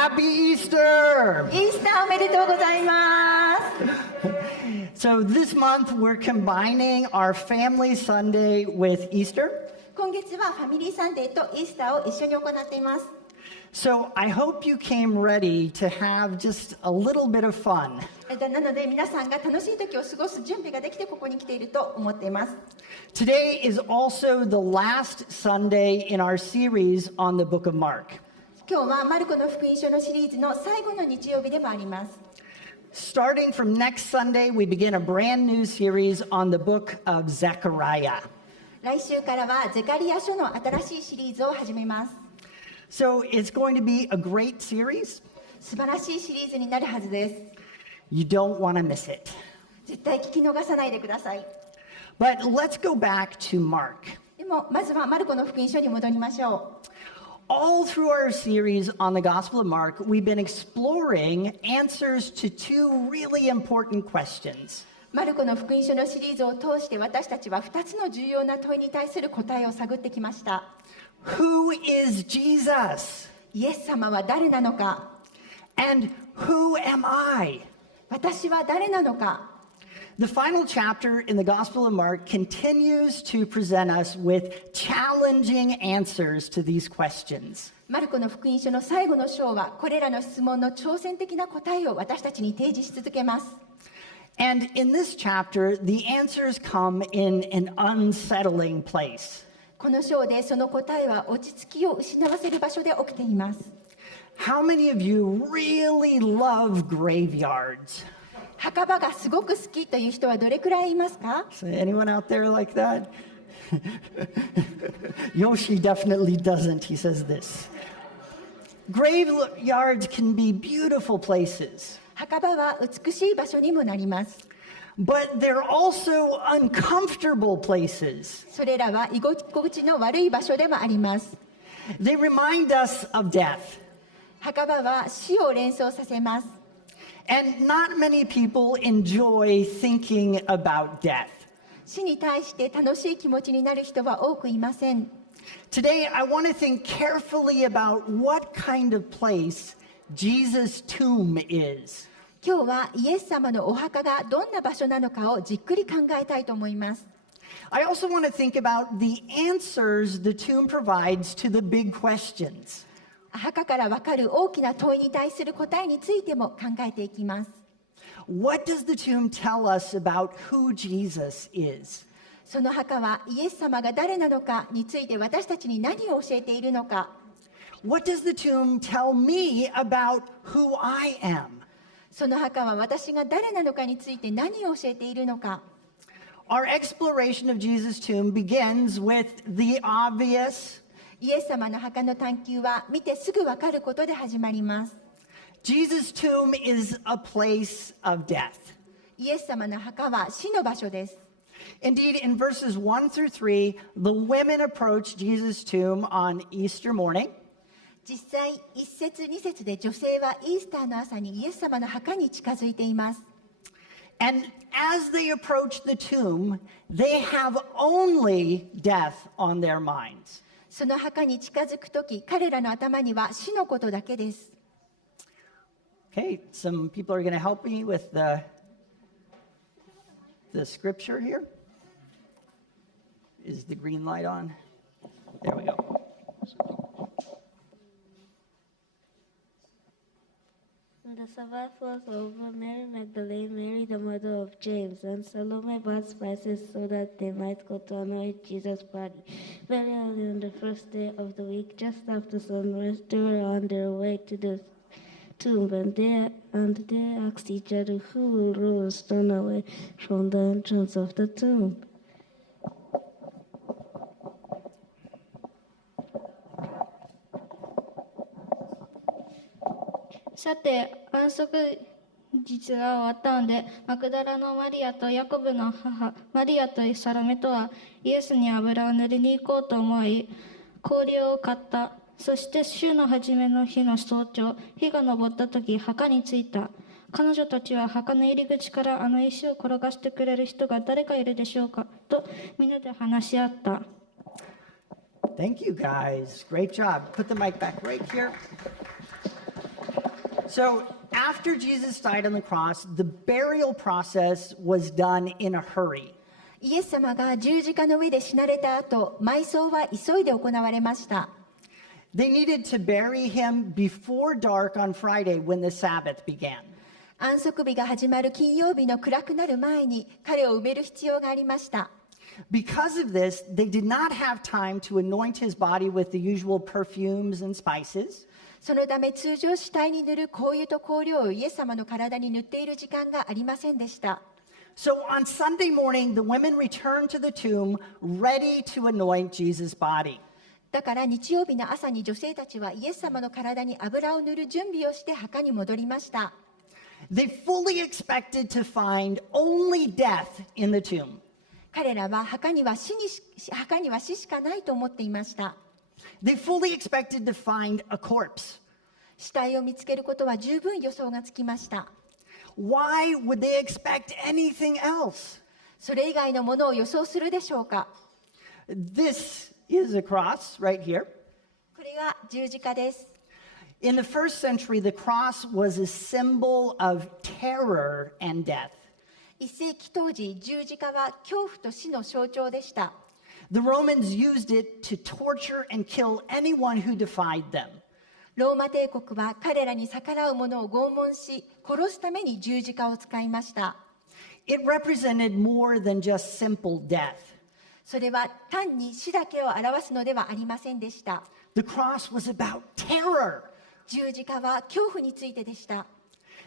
Happy Easter! イースターおめでとうございます。So this month we're combining our Family Sunday with Easter. 今月はファミリーサンデーとイースターを一緒に行っています。So I hope you came ready to have just a little bit of fun. なので皆さんが楽しい時を過ごす準備ができてここに来ていると思っています。Today is also the last Sunday in our series on the book of Mark. 今日はマルコの福音書のシリーズの最後の日曜日でもあります。Starting from next Sunday, we begin a brand new series on the book of Zechariah. 来週からはゼカリア書の新しいシリーズを始めます。So it's going to be a great series. 素晴らしいシリーズになるはずです。You don't want to miss it. 絶対聞き逃さないでください。But let's go back to Mark. でもまずはマルコの福音書に戻りましょう。All through our series on the Gospel of Mark, we've been exploring answers to two really important questions. マルコの福音書のシリーズを通して私たちは2つの重要な問いに対する答えを探ってきました。Who is Jesus? イエス様は誰なのか。And who am I? 私は誰なのか。The final chapter in the Gospel of Mark continues to present us with challenging answers to these questions. マルコの福音書の最後の章はこれらの質問の挑戦的な答えを私たちに提示し続けます。And in this chapter, the answers come in an unsettling place. この章でその答えは落ち着きを失わせる場所で起きています。How many of you really love graveyards? 墓場がすごく好きという人はどれくらいいますか？ So anyone out there like that? Yoshi definitely doesn't. He says this. Graveyards can be beautiful places. 墓場は美しい場所にもなります。But they're also uncomfortable places. それらは居心地の悪い場所でもあります。They remind us of death. 墓場は死を連想させます。And not many people enjoy thinking about death. 死に対して楽しい気持ちになる人は多くいません。Today, I want to think carefully about what kind of place Jesus' tomb is. 今日はイエス様のお墓がどんな場所なのかをじっくり考えたいと思います。I also want to think about the answers the tomb provides to the big questions. 墓からわかる大きな問いに対する答えについても考えていきます。What does the tomb tell us about who Jesus is? その墓はイエス様が誰なのかについて私たちに何を教えているのか。What does the tomb tell me about who I am? その墓は私が誰なのかについて何を教えているのか。Our exploration of Jesus' tomb begins with the obvious. イエス様の墓の探求は見てすぐ分かることで始まります。Jesus' tomb is a place of death. イエス様の墓は死の場所です。Indeed, in verses 1 through 3, the women approach Jesus' tomb on Easter morning. 実際、1節2節で女性はイースターの朝にイエス様の墓に近づいています。And as they approach the tomb, they have only death on their minds. その墓に近づくとき、彼らの頭には死のことだけです。Okay, some people are going to help me with the scripture here. Is the green light on? There we go. The Sabbath was over. Mary Magdalene, Mary the mother of James, and Salome bought spices so that they might go to anoint Jesus' body. Very early on the first day of the week, just after sunrise, they were on their way to the tomb, and they asked each other, "Who will roll a stone away from the entrance of the tomb?" さて、安息日が終わったので、マクダラのマリアとヤコブの母、マリアとサロメとは、イエスに油を塗りに行こうと思い、氷を買った。そして週の初めの日の早朝、日が昇った時、墓に着いた。彼女たちは墓の入り口からあの石を転がしてくれる人が誰かいるでしょうかとみんなで話し合った。Thank you, guys. Great job. Put the mic back right here. So after Jesus died on the cross, the burial process was done in a hurry. イエス様が十字架の上で死なれた後、埋葬は急いで行われました。They needed to bury him before dark on Friday when the Sabbath began. 安息日が始まる金曜日の暗くなる前に彼を埋める必要がありました。Because of this, they did not have time to anoint his body with the usual perfumes and spices. そのため通常死体に塗る香油と香料をイエス様の体に塗っている時間がありませんでした。So on Sunday morning, the women returned to the tomb ready to anoint Jesus' body. だから日曜日の朝に女性たちはイエス様の体に油を塗る準備をして墓に戻りました。They fully expected to find only death in the tomb. 彼らは墓には死しかないと思っていました。They fully expected to find a corpse. 死体を見つけることは十分予想がつきました。Why would they expect anything else? それ以外のものを予想するでしょうか。 This is a cross right here. これが十字架です。In the first century, the cross was a symbol of terror and death. 1世紀当時、十字架は恐怖と死の象徴でした。The Romans used it to torture and kill anyone who defied them. ローマ帝国は彼らに逆らう者を拷問し、殺すために十字架を使いました。It represented more than just simple death. それは単に死だけを表すのではありませんでした。The cross was about terror. 十字架は恐怖についてでした。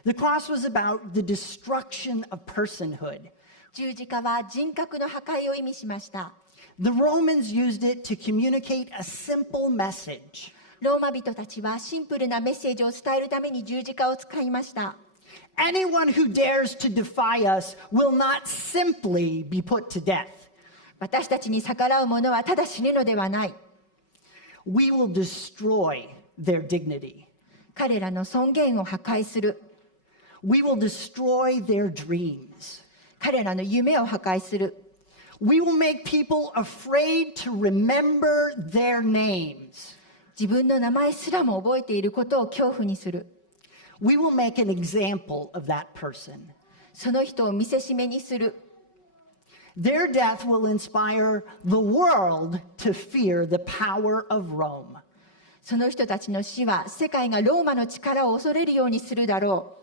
The cross was about the destruction of personhood. 十字架は人格の破壊を意味しました。The Romans used it to communicate a simple message. ローマ人たちはシンプルなメッセージを伝えるために十字架を使いました。Anyone who dares to defy us will not simply be put to death. 私たちに逆らう者はただ死ぬのではない。We will destroy their dignity. 彼らの尊厳を破壊する。We will destroy their dreams. 彼らの夢を破壊する。We will make people afraid to remember their names. 自分の名前すらも覚えていることを恐怖にする。We will make an example of that person. その人を見せしめにする。Their death will inspire the world to fear the power of Rome. その人たちの死は世界がローマの力を恐れるようにするだろ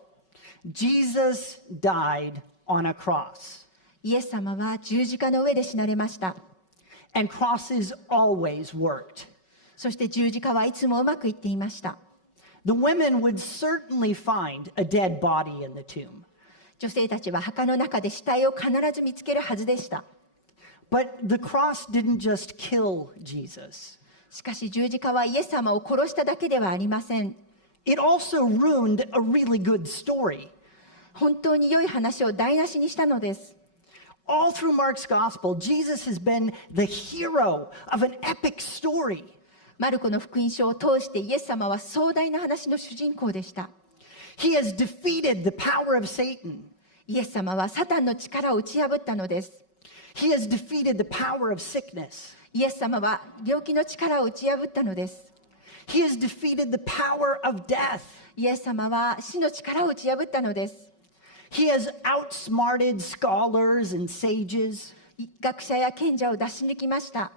う。Jesus died on a cross. イエス様は十字架の上で死なれました。And crosses always worked. そして十字架はいつもうまくいっていました。The women would certainly find a dead body in the tomb. 女性たちは墓の中で死体を必ず見つけるはずでした。But the cross didn't just kill Jesus. しかし十字架はイエス様を殺しただけではありません。It also ruined a really good story. 本当に良い話を台無しにしたのです。All through Mark's gospel, Jesus has been the hero of an epic story. マルコの福音書を通してイエス様は壮大な話の主人公でした。He has defeated the power of Satan. イエス様はサタンの力を打ち破ったのです。He has defeated the power of sickness. イエス様は病気の力を打ち破ったのです。He has defeated the power of death. イエス様は死の力を打ち破ったのです。He has outsmarted scholars and sages. 学者や賢者を出し抜きました。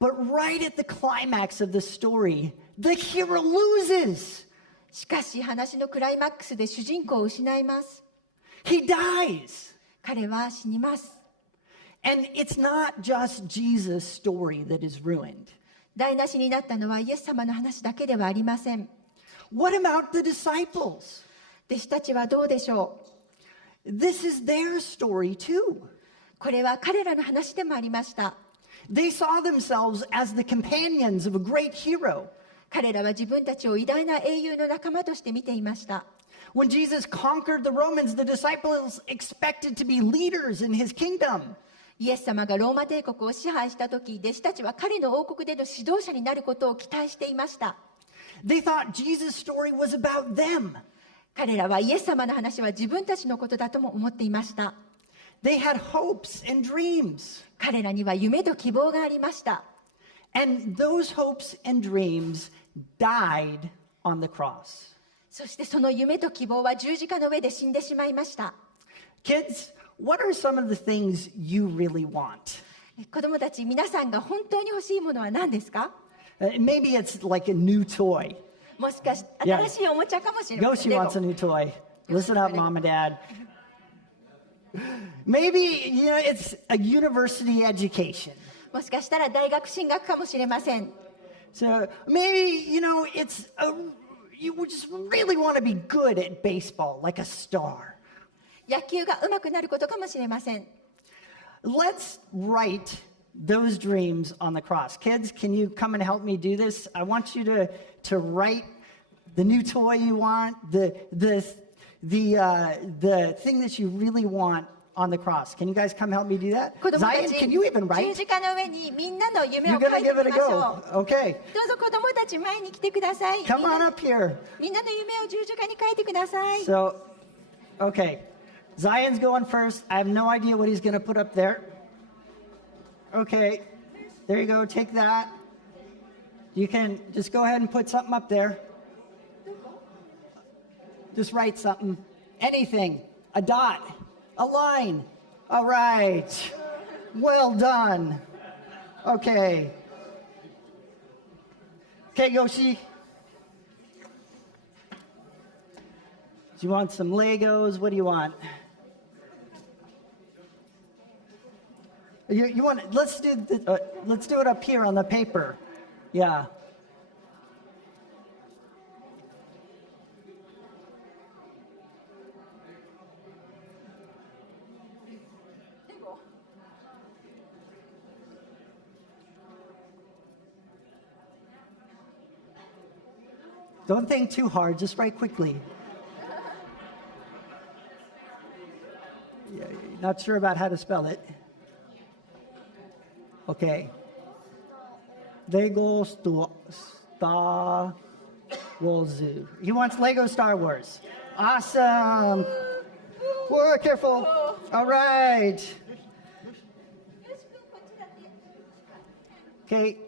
But right at the climax of the story, the hero loses. しかし話のクライマックスで主人公を失います。He dies. 彼は死にます。And it's not just Jesus' story that is ruined. 台無しになったのはイエス様の話だけではありません。What about the disciples? 弟子たちはどうでしょう。 This is their story too. これは彼らの話でもありました。They saw themselves as the companions of a great hero. 彼らは自分たちを偉大な英雄の仲間として見ていました。When Jesus conquered the Romans, the disciples expected to be leaders in his kingdom. イエス様がローマ帝国を支配した時、弟子たちは彼の王国での指導者になることを期待していました。They thought Jesus' story was about them. 彼らはイエス様の話は自分たちのことだとも思っていました。They had hopes and dreams. 彼らには夢と希望がありました。And those hopes and dreams died on the cross. そしてその夢と希望は十字架の上で死んでしまいました。 Kids, what are some of the things you really want? 子供たち、皆さんが本当に欲しいものは何ですか？ Maybe it's like a new toy. もしかして Yeah. 新しいおもちゃかもしれません。 Yoshi wants a new toy. Listen up, Mom and Dad. Maybe, it's a university education. もしかしたら大学進学かもしれません。 So maybe, you just really want to be good at baseball, like a star. 野球が上手くなることかもしれません。 Let's write those dreams on the cross. Kids, can you come and help me do this? I want you to write the new toy you want, the thing that you really want on the cross. Can you guys come help me do that? 子供た Zion, ち、 can you even 十 write? 字架の上にみんなの夢 You're を書 gonna いて give み it a ましょ go. う。 Okay. どうぞ子供たち前に来てください。 Come on up here. みんなの夢を十字架に書いてください。 So, okay. Zion's going first. I have no idea what he's going to put up there. Okay. There you go. Take that. You can just go ahead and put something up there. Just write something. Anything. A dot. A line. All right. Well done. Okay. Okay, Yoshi. Do you want some Legos? What do you want? You want? Let's do it up here on the paper. Yeah. Don't think too hard. Just write quickly. Yeah, not sure about how to spell it. Okay. Lego Star Wars. He wants Lego Star Wars. Awesome. Whoa, careful. All right. Okay.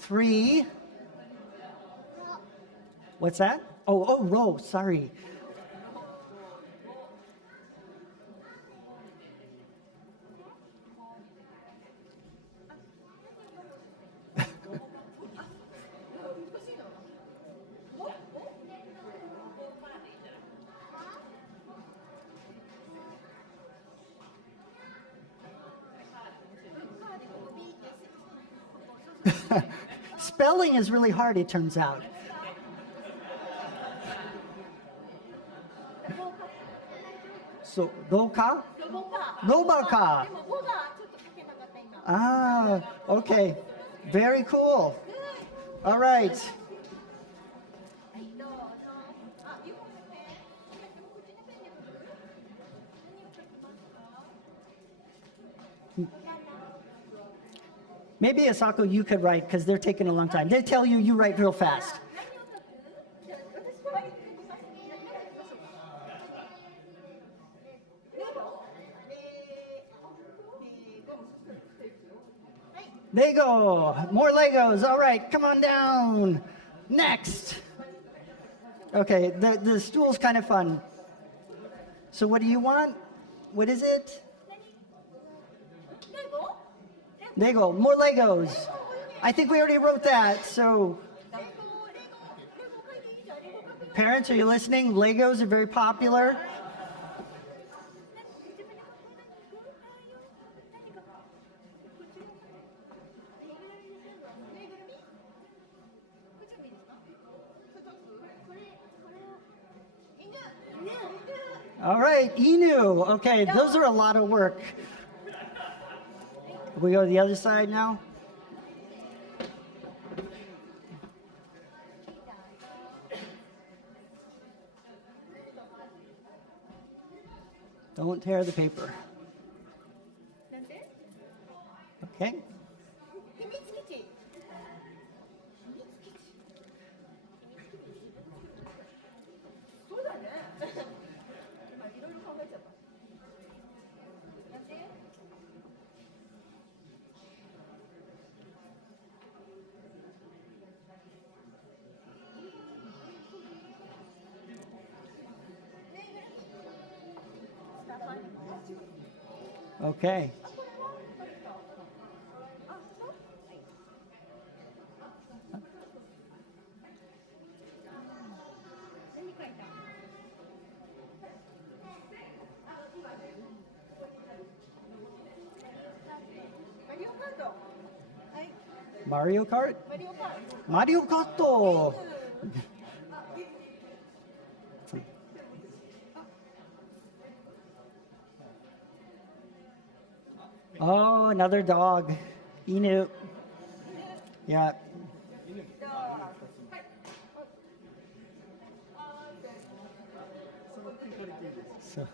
Three. What's that? Oh, row. Sorry. Spelling is really hard, it turns out. So, Roka? Robaka. Ah, okay. Very cool. All right. Maybe, Asako, you could write, because they're taking a long time. They tell you, you write real fast. Lego, more Legos. All right, come on down. Next. Okay, the stool's kind of fun. So what do you want? What is it? Lego, more Legos. I think we already wrote that, so. Parents, are you listening? Legos are very popular. All right, Inu. Okay, those are a lot of work. We go to the other side now. Don't tear the paper. Okay. Okay. Mario Kart? Mario Kart! Oh, another dog. Inu. Yeah. So.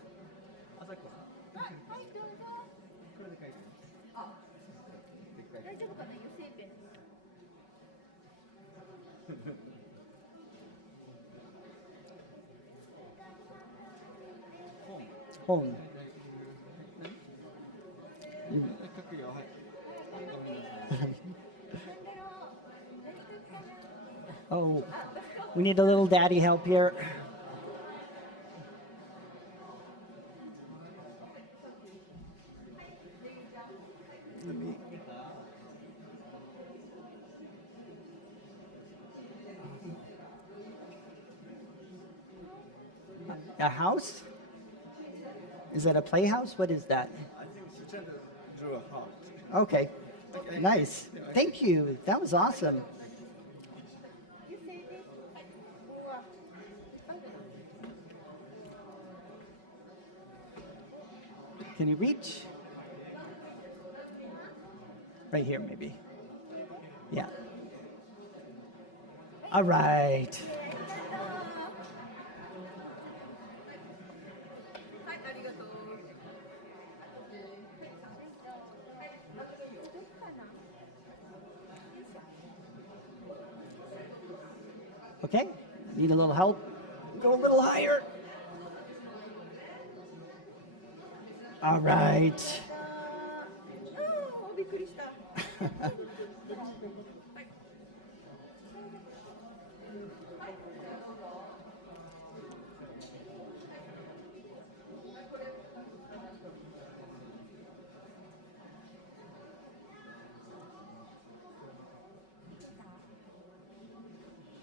Home. Oh, we need a little daddy help here. A house? Is that a playhouse? What is that? I think she tried to draw a heart. Okay. Nice. Thank you. That was awesome. Can you reach? Right here, maybe. Yeah. All right. Okay, need a little help? Go a little higher. All right.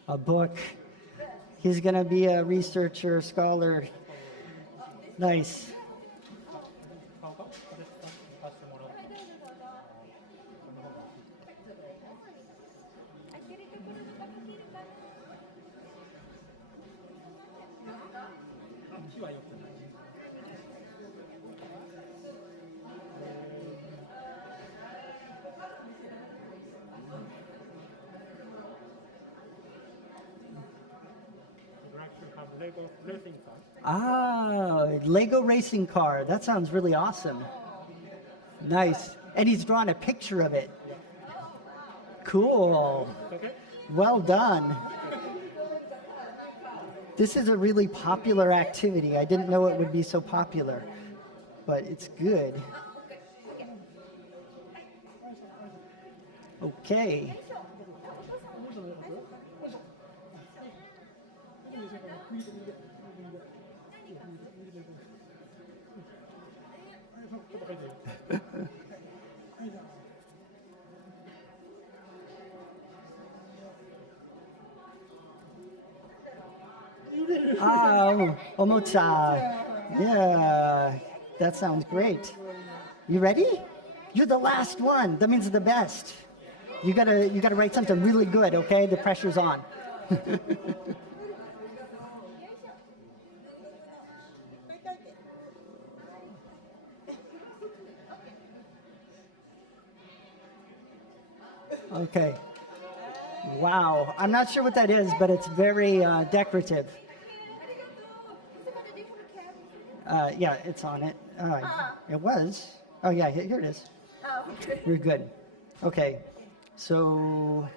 A book. He's going to be a researcher, scholar. Nice. Lego racing car. Ah, Lego racing car. That sounds really awesome. Nice. And he's drawn a picture of it. Cool. Okay. Well done. This is a really popular activity. I didn't know it would be so popular, but it's good. Okay. Ah, omocha. Yeah, that sounds great. You ready? You're the last one. That means the best. You gotta write something really good, okay? The pressure's on. Okay. Wow. I'm not sure what that is, but it's very decorative. Yeah, it's on it. It was. Oh, yeah, here it is. We're good. Okay. So,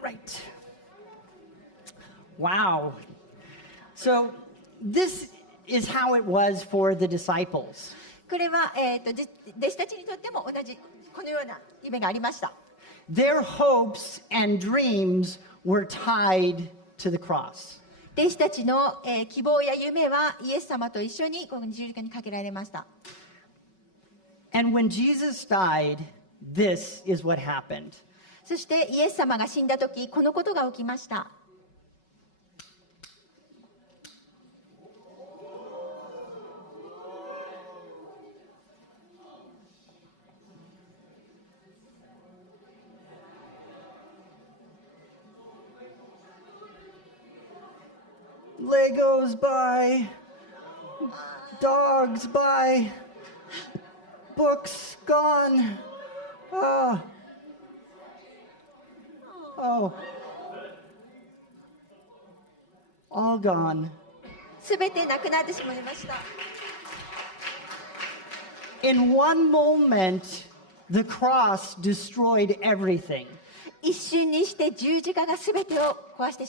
right. Wow. So, this is how it was for the disciples. これは、弟子たちにとっても同じこのような夢がありました。Their hopes and dreams were tied to the cross. 弟子たちの、希望や夢はイエス様と一緒にこの十字架にかけられました。And when Jesus died, this is what happened. そしてイエス様が死んだ時、このことが起きました。Legos by, dogs by, books gone. Oh. All gone. すべてなくなってしまいました。In one moment, the cross destroyed everything. 一瞬にして十字架がすべてを破壊して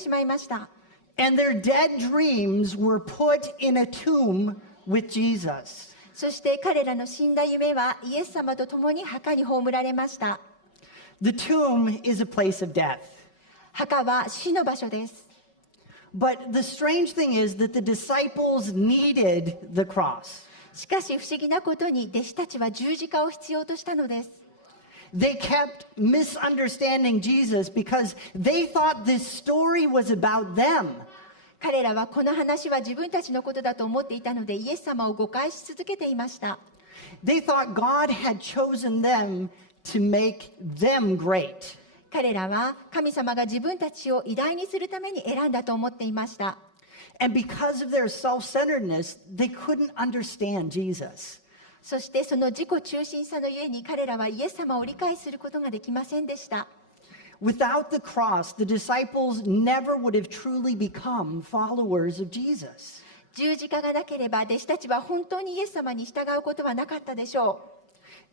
しまいました。And their dead dreams were put in a tomb with Jesus. そして彼らの死んだ夢はイエス様と共に墓に葬られました。The tomb is a place of death. 墓は死の場所です。But the strange thing is that the disciples needed the cross. しかし不思議なことに弟子たちは十字架を必要としたのです。They kept misunderstanding Jesus because they thought this story was about them. 彼らはこの話は自分たちのことだと思っていたのでイエス様を誤解し続けていました。They thought God had chosen them to make them great. 彼らは神様が自分たちを偉大にするために選んだと思っていました。And because of their self-centeredness, they couldn't understand Jesus. そしてその自己中心さのゆえに彼らはイエス様を理解することができませんでした。Without the cross, the disciples never would have truly become followers of Jesus. 十字架がなければ弟子たちは本当にイエス様に従うことはなかったでしょ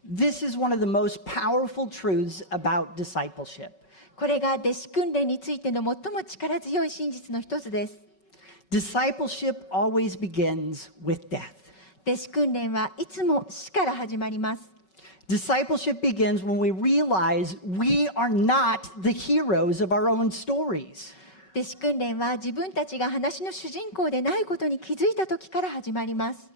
う。This is one of the most powerful truths about discipleship. これが弟子訓練についての最も力強い真実の一つです。Discipleship always begins with death. 弟子訓練はいつも死から始まります。Discipleship begins when we realize we are not the heroes of our own stories. 弟子訓練は自分たちが話の主人公でないことに気づいた時から始まります。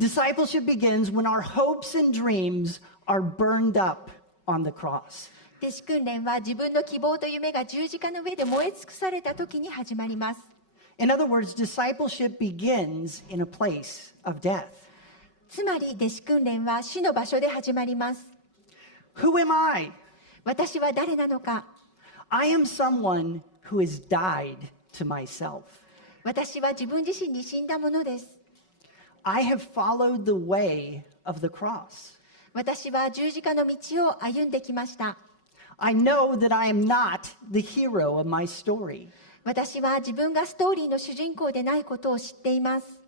Discipleship begins when our hopes and dreams are burned up on the cross. 弟子訓練は自分の希望と夢が十字架の上で燃え尽くされた時に始まります。In other words, discipleship begins in a place of death. つまり弟子訓練は死の場所で始まります。Who am I? 私は誰なのか。I am someone who has died to myself. 私は自分自身に死んだものです。I have followed the way of the cross. 私は十字架の道を歩んできました。I know that I am not the hero of my story. 私は自分がストーリーの主人公でないことを知っています。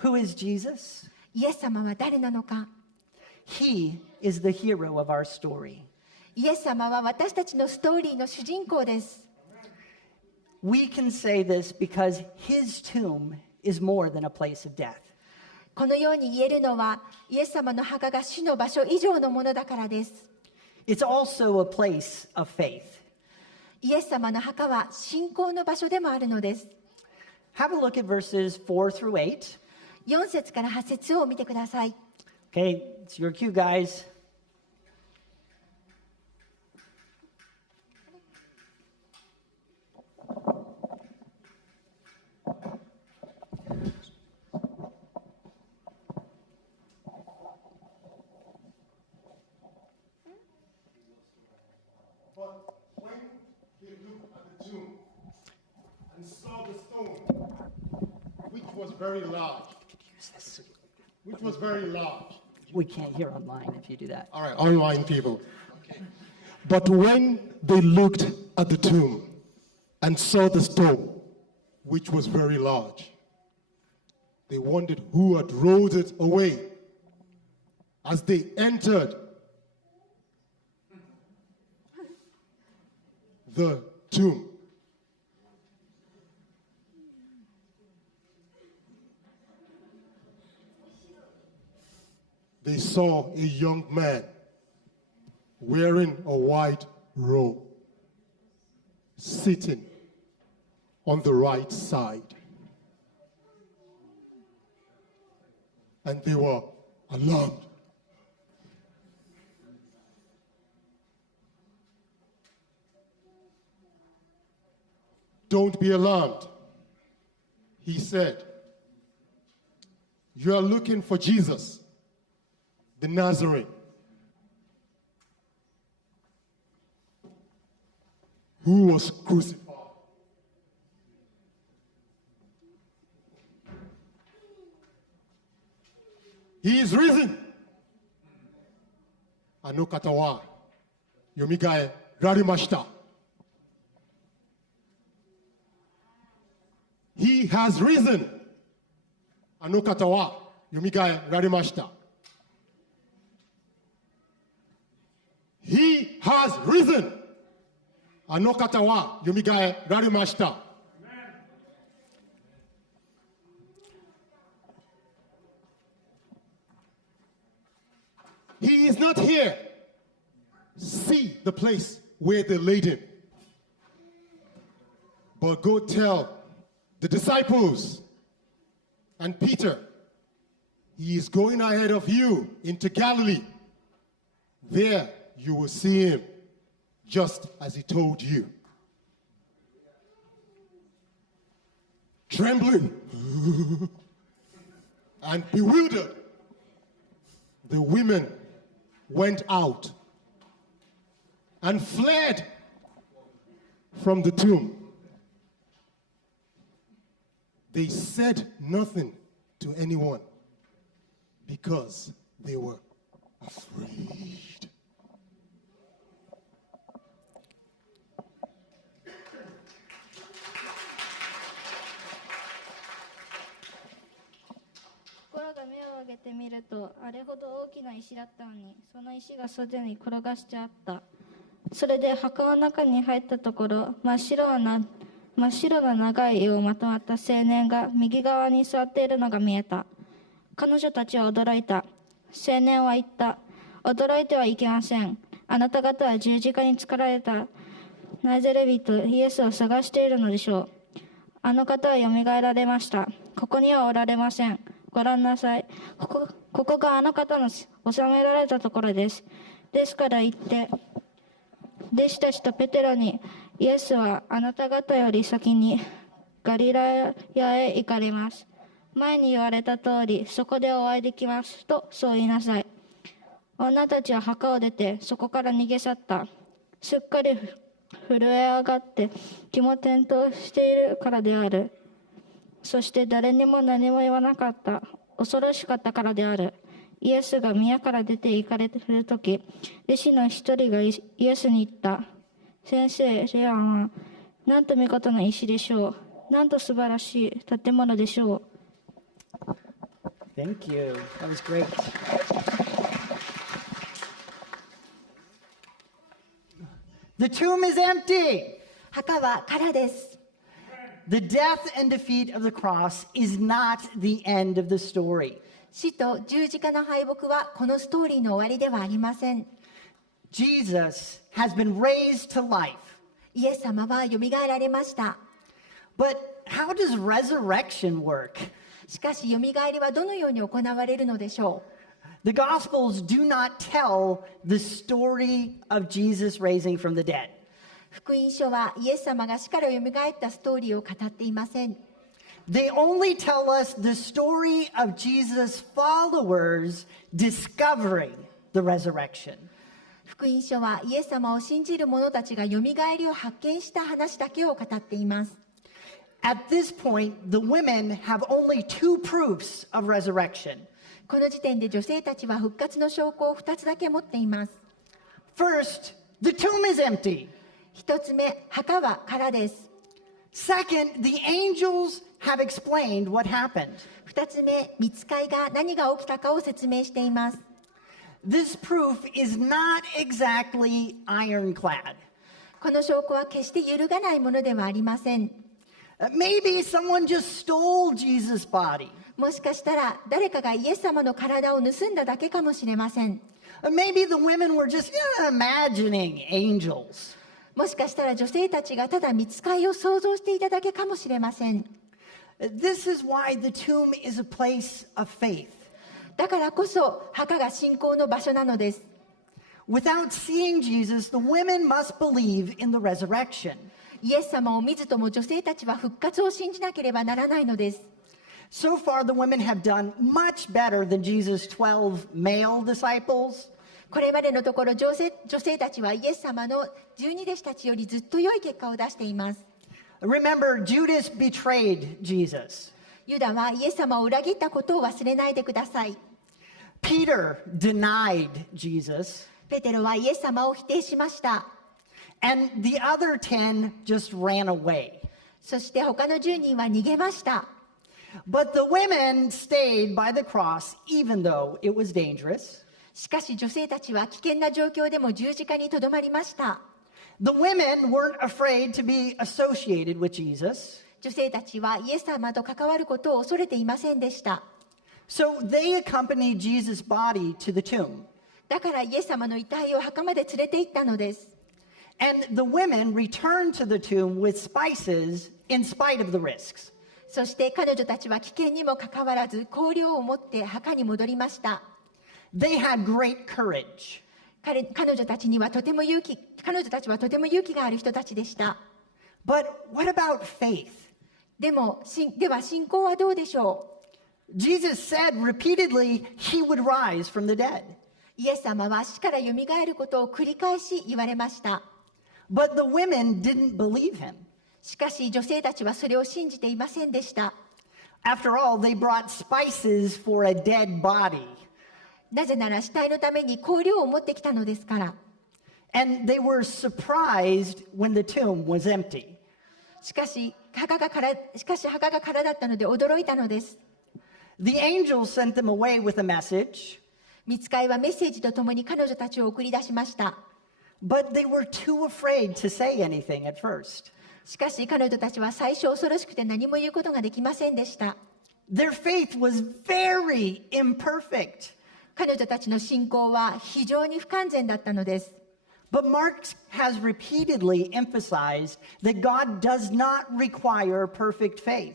Who is Jesus? イエス様は誰なのか。He is the hero of our story. イエス様は私たちのストーリーの主人公です。We can say this because his tomb is more than a place of death. このように言えるのは、イエス様の墓が死の場所以上のものだからです。It's also a place of faith. イエス様の墓は信仰の場所でもあるのです。Have a look at verses 4 through 8. 4節から8節を見てください。Okay, it's your cue, guys. But when they looked at the tomb and saw the stone, which was very large, We can't hear online if you do that. All right, online people. Okay. But when they looked at the tomb and saw the stone, which was very large, they wondered who had rolled it away. As they entered the tomb, they saw a young man wearing a white robe, sitting on the right side. And they were alarmed. Don't be alarmed. He said, you are looking for Jesus, the Nazarene, who was crucified. He is risen. あの方はよみがえられました。He has risen. あの方はよみがえられました。He has risen. あの方はよみがえられました。He is not here. See the place where they laid him. But go tell the disciples and Peter, he is going ahead of you into Galilee. There you will see him, just as he told you. Trembling and bewildered, the women went out and fled from the tomb. They said nothing to anyone because they were afraid.ところが目を上げてみると、あれほど大きな石だったのに、その石がすでに転がしてあった。それで墓の中に入ったところ、真っ白な長い衣をまとまった青年が右側に座っているのが見えた。彼女たちは驚いた。青年は言った。驚いてはいけません。あなた方は十字架につかられたナザレ人イエスを探しているのでしょう。あの方はよみがえられました。ここにはおられません。ご覧なさい。ここがあの方の収められたところです。ですから言って、弟子たちとペテロに、イエスはあなた方より先にガリラヤへ行かれます。前に言われた通り、そこでお会いできますとそう言いなさい。女たちは墓を出て、そこから逃げ去った。すっかり震え上がって、気も転倒しているからである。そして誰にも何も言わなかった。恐ろしかったからである。イエスが宮から出て行かれるとき、弟子の一人がイエスに言った。先生、レアンは、なんと見事な石でしょう。なんと素晴らしい建物でしょう。Thank you. That was great. The tomb is empty. 墓は空です。The death and defeat of the cross is not the end of the story. 死と十字架の敗北はこのストーリーの終わりではありません。Jesus has been raised to life. イエス様はよみがえられました。But how does resurrection work? しかしよみがえりはどのように行われるのでしょう。 The Gospels do not tell the story of Jesus raising from the dead. 福音書はイエス様が死からよみがえったストーリーを語っていません。They only tell us the story of Jesus' followers discovering the resurrection. 福音書はイエス様を信じる者たちがよみがえりを発見した話だけを語っています。At this point, the women have only two proofs of resurrection. この時点で女性たちは復活の証拠を2つだけ持っています。First, the tomb is empty. 1つ目、墓は空です。Second, the angels have explained what happened. 2つ目、御使いが何が起きたかを説明しています。This proof is not exactly ironclad. この証拠は決して揺るがないものではありません。Maybe someone just stole Jesus' body. もしかしたら誰かがイエス様の体を盗んだだけかもしれません。Maybe the women were just imagining angels. もしかしたら女性たちがただ御使いを想像していただけかもしれません。This is why the tomb is a place of faith. だからこそ墓が信仰の場所なのです。Without seeing Jesus, the women must believe in the resurrection. イエス様を見ずとも女性たちは復活を信じなければならないのです。So far, the women have done much better than Jesus' 12 male disciples. これまでのところ女性たちはイエス様の12弟子たちよりずっと良い結果を出しています。Remember, Judas betrayed Jesus. ユダはイエス様を裏切ったことを忘れないでください。 Peter denied Jesus. ペテロはイエス様を否定しました。And the other 10 just ran away. そして他の10人は逃げました。But the women stayed by the cross even though it was dangerous. しかし女性たちは危険な状況でも十字架にとどまりました。The women weren't afraid to be associated with Jesus. 女性たちはイエス様と関わることを恐れていませんでした。So they accompanied Jesus' body to the tomb. だからイエス様の遺体を墓まで連れて行ったのです。And the women returned to the tomb with spices in spite of the risks. そして彼女たちは危険にもかかわらず香料を持って墓に戻りました。They had great courage. 彼女たちはとても勇気がある人たちでした。But what about faith? では信仰はどうでしょう。Jesus said repeatedly he would rise from the dead. イエス様は死からよみがえることを繰り返し言われました。But the women didn't believe him. しかし女性たちはそれを信じていませんでした。After all, they brought spices for a dead body. なぜなら死体のために香料を持ってきたのですから。And they were surprised when the tomb was empty. しかし墓が空だったので驚いたのです。The angel sent them away with a message, 御使いはメッセージとともに彼女たちを送り出しました。but they were too afraid to say anything at first. しかし彼女たちは最初恐ろしくて何も言うことができませんでした。Their faith was very imperfect. 彼女たちの信仰は非常に不完全だったのです。But Mark has repeatedly emphasized that God does not require perfect faith.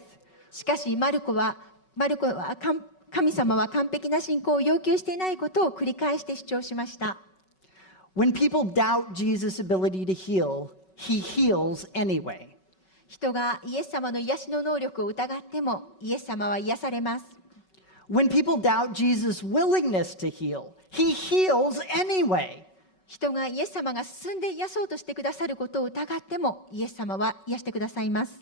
しかしマルコは神様は完璧な信仰を要求していないことを繰り返して主張しました。When people doubt Jesus' ability to heal, he heals anyway. 人がイエス様の癒しの能力を疑ってもイエス様は癒されます。When people doubt Jesus' willingness to heal, he heals anyway. 人がイエス様が進んで癒そうとしてくださることを疑ってもイエス様は癒してくださいます。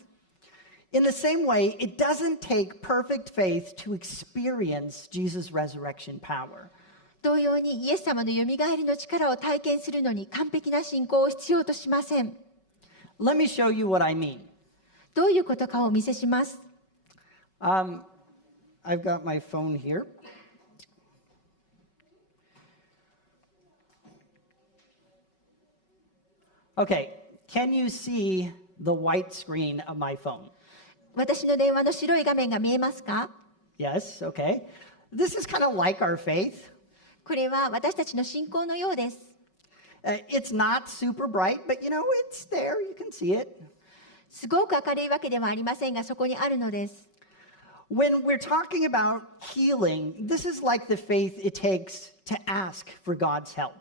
In the same way, it doesn't take perfect faith to experience Jesus' resurrection power. 同様にイエス様のよみがえりの力を体験するのに完璧な信仰を必要としません。Let me show you what I mean. どういうことかをお見せします。I've got my phone here. Okay, can you see the white screen of my phone? 私の電話の白い画面が見えますか？ Yes, okay. This is kind of like our faith. これは私たちの信仰のようです。It's not super bright, but it's there. You can see it. すごく明るいわけではありませんが、そこにあるのです。When we're talking about healing, this is like the faith it takes to ask for God's help.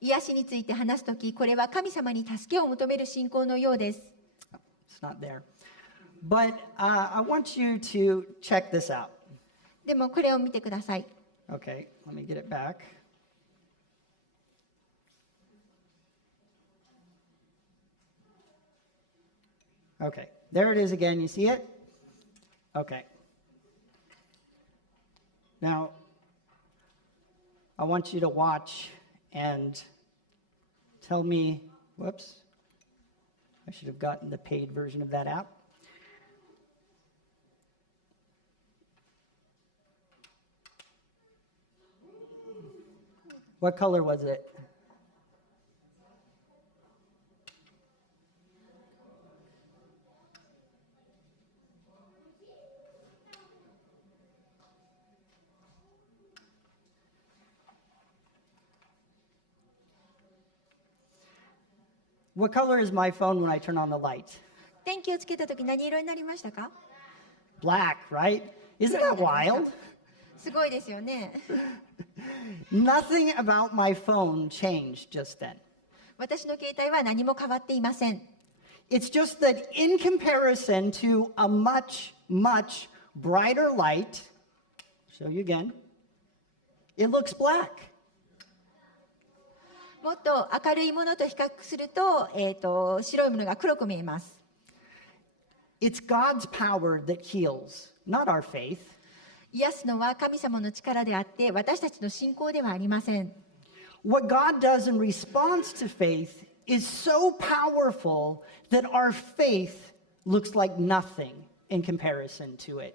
癒しについて話すとき、これは神様に助けを求める信仰のようです。It's not there. But I want you to check this out. でもこれを見てください。Okay, let me get it back. Okay, there it is again. You see it? Okay. Now, I want you to watch and tell me, whoops, I should have gotten the paid version of that app. What color was it? What color is my phone when I turn on the light? 電気をつけたとき何色になりましたか？ Black, right? Isn't that wild? すごいですよね。Nothing about my phone changed just then. 私の携帯は何も変わっていません。It's just that in comparison to a much, much brighter light, show you again, it looks black. もっと明るいものと比較すると、白いものが黒く見えます。It's God's power that heals, not our faith. 癒すのは神様の力であって、私たちの信仰ではありません。What God does in response to faith is so powerful that our faith looks like nothing in comparison to it.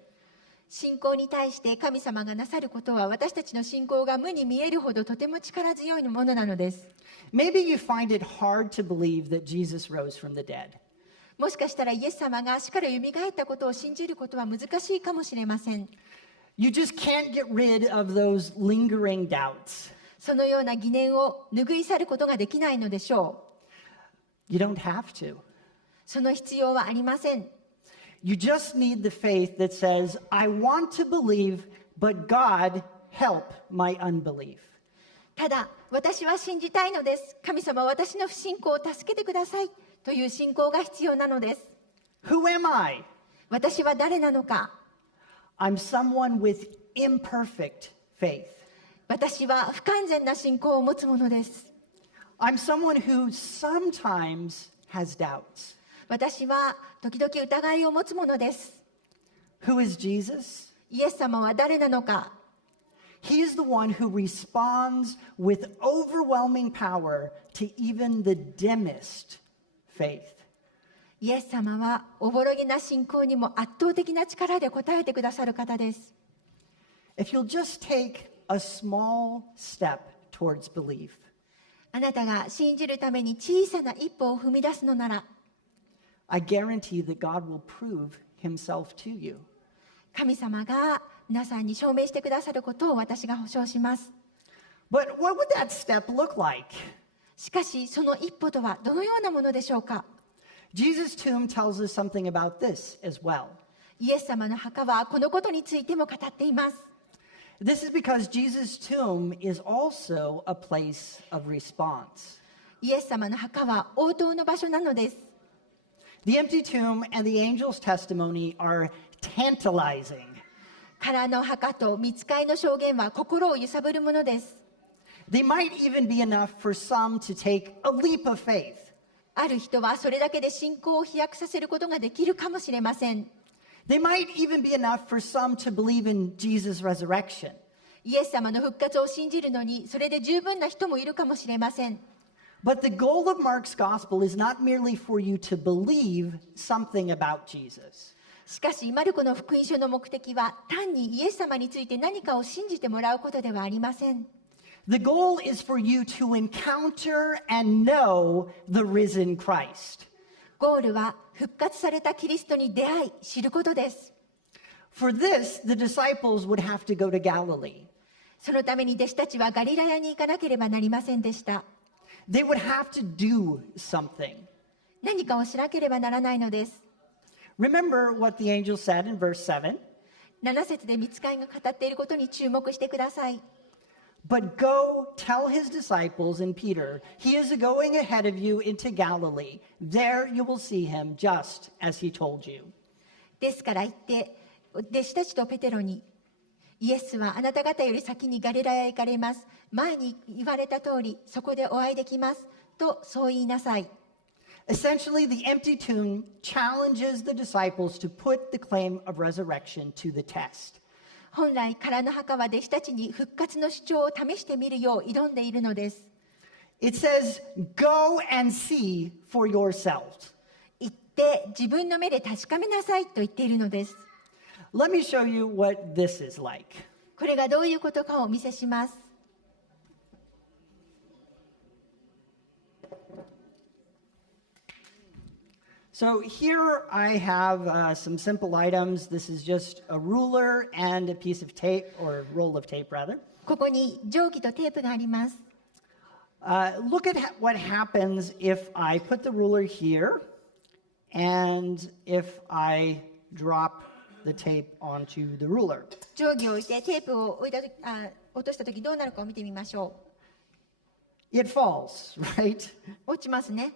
信仰に対して神様がなさることは、私たちの信仰が無に見えるほどとても力強いものなのです。Maybe you find it hard to believe that Jesus rose from the dead. もしかしたらイエス様が死からよみがえったことを信じることは難しいかもしれません。You just can't get rid of those lingering doubts. そのような疑念を拭い去ることができないのでしょう。You don't have to. その必要はありません。You just need the faith that says, I want to believe, but God help my unbelief. ただ、私は信じたいのです。神様、私の不信仰を助けてください。という信仰が必要なのです。Who am I? 私は誰なのか。I'm someone with imperfect faith. 私は不完全な信仰を持つものです。I'm someone who sometimes has doubts. 私は時々疑いを持つものです。Who is Jesus? イエス様は誰なのか。He is the one who responds with overwhelming power to even the dimmest faith. イエス様はおぼろげな信仰にも圧倒的な力で応えてくださる方です。If you'll just take a small step towards belief, あなたが信じるために小さな一歩を踏み出すのなら、I guarantee that God will prove himself to you. 神様が皆さんに証明してくださることを私が保証します。But what would that step look like? しかし、その一歩とはどのようなものでしょうか。Jesus' tomb tells us something about this as well. イエス様の墓はこのことについても語っています。This is because Jesus' tomb is also a place of response. イエス様の墓は応答の場所なのです。The empty tomb and the angel's testimony are tantalizing. 空の墓と御使いの証言は心を揺さぶるものです。They might even be enough for some to take a leap of faith. ある人はそれだけで信仰を飛躍させることができるかもしれません。They might even be enough for some to believe in Jesus' resurrection. イエス様の復活を信じるのにそれで十分な人もいるかもしれません。But the goal of Mark's gospel is not merely for you to believe something about Jesus. しかし、マルコの福音書の目的は単にイエス様について何かを信じてもらうことではありません。The goal is for you to encounter and know the risen Christ. ゴールは復活されたキリストに出会い、知ることです。For this, the disciples would have to go to Galilee. そのために弟子たちはガリラヤに行かなければなりませんでした。They would have to do something. 何かをしなければならないのです。Remember what the angel said in verse 7? 7節で御使いが語っていることに注目してください。But go tell his disciples and Peter, he is going ahead of you into Galilee. There you will see him just as he told you. ですから言って、弟子たちとペテロに、イエスはあなた方より先にガリラヤへ行かれます。前に言われた通り、そこでお会いできます。とそう言いなさい。Essentially, the empty tomb challenges the disciples to put the claim of resurrection to the test. 本来、空の墓は弟子たちに復活の主張を試してみるよう挑んでいるのです。It says, go and see for yourselves. 行って自分の目で確かめなさいと言っているのです。Let me show you what this is like. これがどういうことかをお見せします。So here I have some simple items. This is just a ruler and a piece of tape, or roll of tape rather. ここに定規とテープがあります。Look at what happens if I put the ruler here and if I drop the tape onto the ruler. 定規を置いてテープを落としたときどうなるかを見てみましょIt falls, right? う。落ちますね。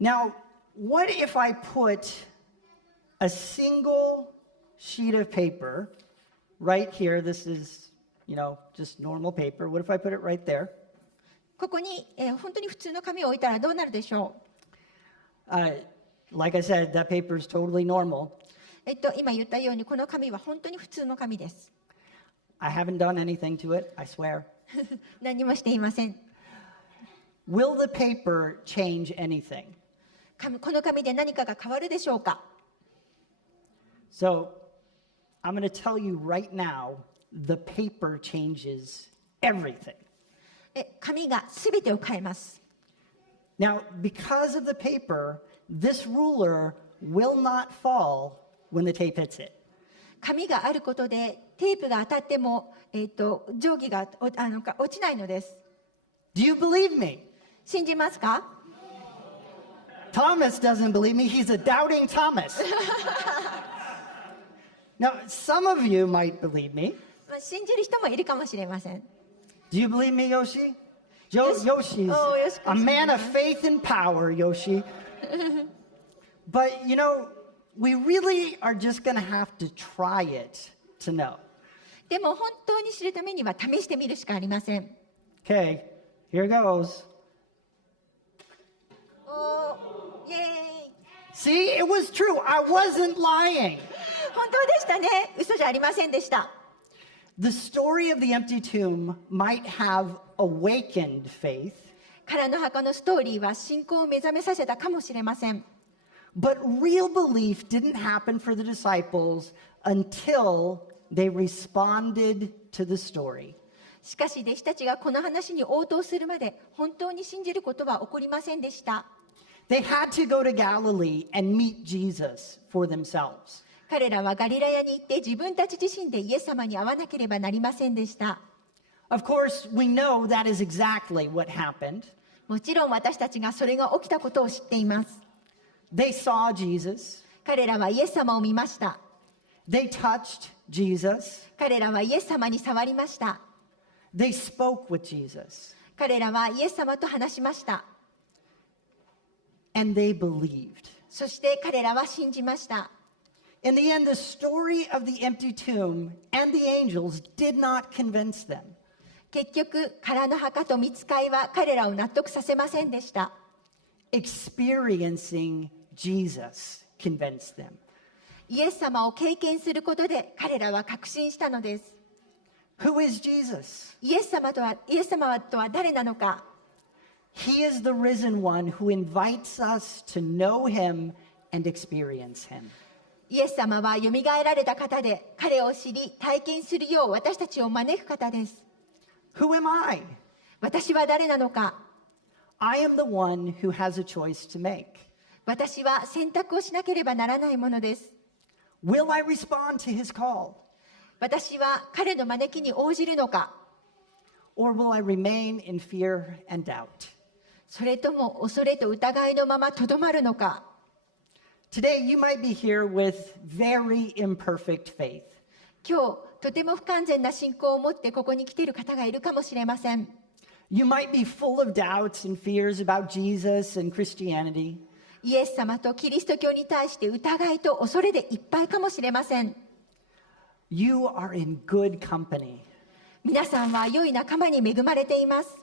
Now, what if I put a single sheet of paper right here? This is, just normal paper. What if I put it right there? ここに、本当に普通の紙を置いたらどうなるでしょ Like I said, that paper is totally normal. う。今言ったようにこの紙は本当に普通の紙です。I haven't done anything to it, I swear. 何もしていません。 Will the paper change anything? この紙で何かが変わるでしょうか。 So, I'm going to tell you right now, the paper changes everything. 紙がすべてを変えます。 Now, because of the paper, this ruler will not fall when the tape hits it. 紙があることでテープが当たっても、定規が落ちないのです。 Do you believe me? 信じますか？ Thomas doesn't believe me. He's a doubting Thomas. Now, some of you might believe me. 信じる人もいるかもしれません。 Do you believe me, Yoshi? Yes. Yoshi's Oh, yes, a man of faith and power, Yoshi. But, we really are just going to have to try it to know. でも本当に知るためには試してみるしかありません。 Okay, here goes. イエーイ。 See, it was true. I wasn't lying. 本当でしたね。嘘じゃありませんでした。 The story of the empty tomb might have awakened faith, 空の墓のストーリーは信仰を目覚めさせたかもしれません。 but real belief didn't happen for the disciples until they responded to the story. しかし弟子たちがこの話に応答するまで本当に信じることは起こりませんでした。 They had to go to Galilee and meet Jesus for themselves. 彼らはガリラヤに行って自分たち自身でイエス様に会わなければなりませんでした。 Of course, we know that is exactly what happened. もちろん私たちがそれが起きたことを知っています。 They saw Jesus. 彼らはイエス様を見ました。 They touched Jesus. 彼らはイエス様に触りました。 They spoke with Jesus. 彼らはイエス様と話しました。 And they believed. そして彼らは信じました。 In the end, the story of the empty tomb and the angels did not convince them. 結局、空の墓と御使いは彼らを納得させませんでした。 Experiencing Jesus convinced them. イエス様を経験することで彼らは確信したのです。 Who is Jesus? イエス様とは誰なのか。 He is the risen one who invites us to know him and experience him. イエス様はよみがえられた方で、彼を知り体験するよう私たちを招く方です。 Who am I? 私は誰なのか。 I am the one who has a choice to make. 私は選択をしなければならないものです。 Will I respond to his call? 私は彼の招きに応じるのか。 Or will I remain in fear and doubt? それとも恐れと疑いのままとどまるのか。 Today, you might be here with very imperfect faith. 今日とても不完全な信仰を持ってここに来ている方がいるかもしれません。 You might be full of doubts and fears about Jesus and Christianity. イエス様とキリスト教に対して疑いと恐れでいっぱいかもしれません。 You are in good company. 皆さんは良い仲間に恵まれています。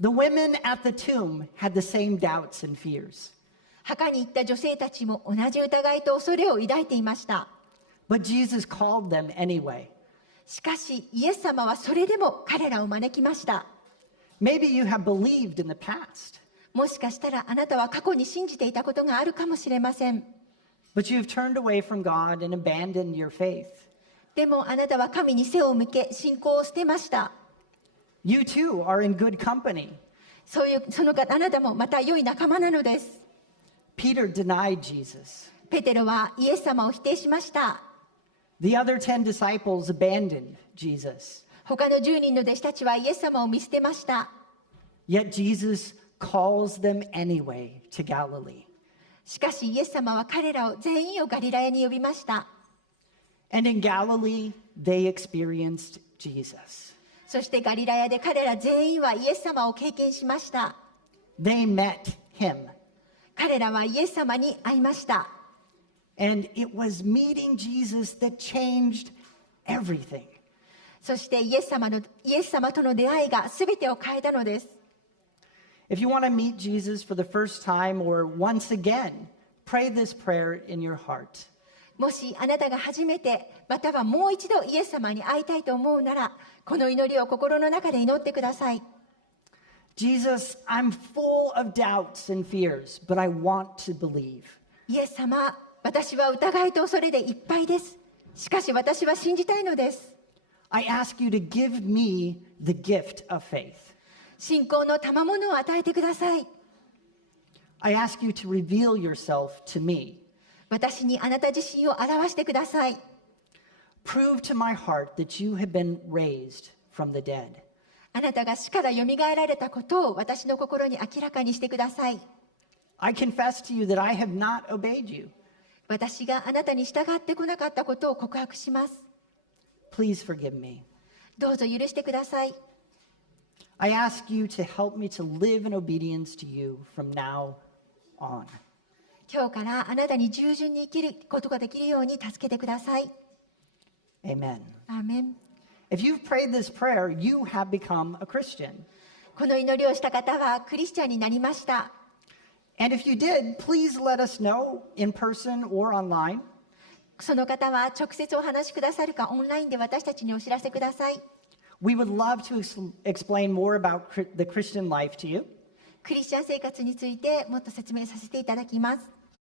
The women at the tomb had the same doubts and fears. 墓に行った女性たちも同じ疑いと恐れを抱いていました。 But Jesus called them anyway. しかしイエス様はそれでも彼らを招きました。 Maybe you have believed in the past, もしかしたらあなたは過去に信じていたことがあるかもしれません。 but you've turned away from God and abandoned your faith. でもあなたは神に背を向け信仰を捨てました。 You too are in good company. そのあなたもまた良い仲間なのです。 Peter denied Jesus. ペテロはイエス様を否定しました。 The other 10 disciples abandoned Jesus. 他の10人の弟子たちはイエス様を見捨てました。 Yet Jesus calls them anyway to Galilee. しかしイエス様は彼らを全員をガリラヤに呼びました。 And in Galilee, they experienced Jesus. そしてガリラヤで彼ら全員はイエス様を経験しました。 They met him. 彼らはイエス様に会いました。And it was meeting Jesus that changed everything. そしてイエス様との出会いが全てを変えたのです。If you want to meet Jesus for the first time or once again, pray this prayer in your heart. もしあなたが初めてまたはもう一度イエス様に会いたいと思うなら、この祈りを心の中で祈ってください。Jesus, I'm full of doubts and fears, but I want to believe. イエス様、私は疑いと恐れでいっぱいです。しかし私は信じたいのです。I ask you to give me the gift of faith. 信仰の賜物を与えてください。I ask you to reveal yourself to me. 私にあなた自身を表してください。Prove to my heart that you have been raised from the dead. あなたが死からよみがえられたことを私の心に明らかにしてください。I confess to you that I have not obeyed you. 私があなたに従ってこなかったことを告白します。Please forgive me. どうぞ許してください。I ask you to help me to live in obedience to you from now on. 今日からあなたに従順に生きることができるように助けてください。Amen. アーメン。If you've prayed this prayer, you have become a Christian. この祈りをした方はクリスチャンになりました。And if you did, please let us know in person or online. その方は直接お話しくださるか、オンラインで私たちにお知らせください。We would love to explain more about the Christian life to you. クリスチャン生活についてもっと説明させていただきます。